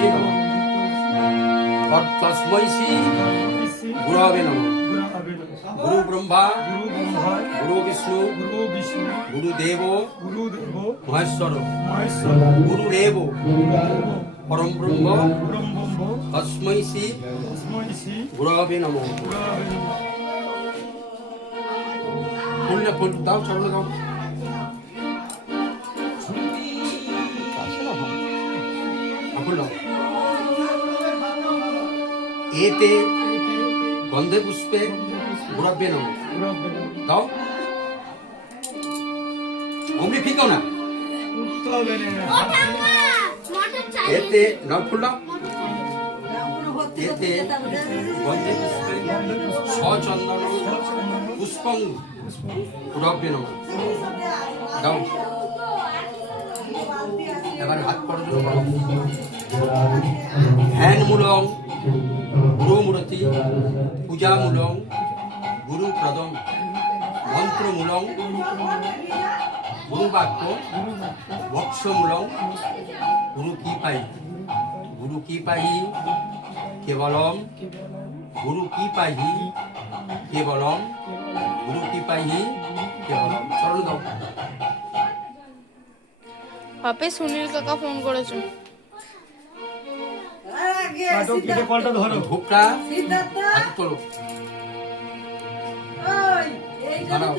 বিদ্যুৎ তস্मै শ্রী গুরবে নমঃ। গুরু ব্রহ্মা গুরু বিষ্ণু গুরুদেব মহেশ্বর গুরুরেব পরম ব্রহ্ম তস্मै শ্রী গুরবে নমঃ। ফুল দাও, চরণ দাও। এতে গন্ধে পুষ্পে গুরবে নমঃ দাও। অমনি ঠিক না, এতে নাও, ফুল দাও। এতে গন্ধে পুষ্পে সচন্দন পুষ্পং গুরবে নমঃ দাও। এবার হাত পর্যন্ত করো। ধ্যান মূলং গুরু মূরতি পূজা মূলং গুরু প্রদম মন্ত্র মূলং গুরু বাক্য বক্ষ মূলং গুরু কি পাই কেবলম গুরু কি পাহি কেবলম গুরু কি পাহি কেবলম। চরণ দাও। বাপে সুনীল কাকা ফোন করেছে। ধূপটা হাতে তোলো। দাঁড়াও।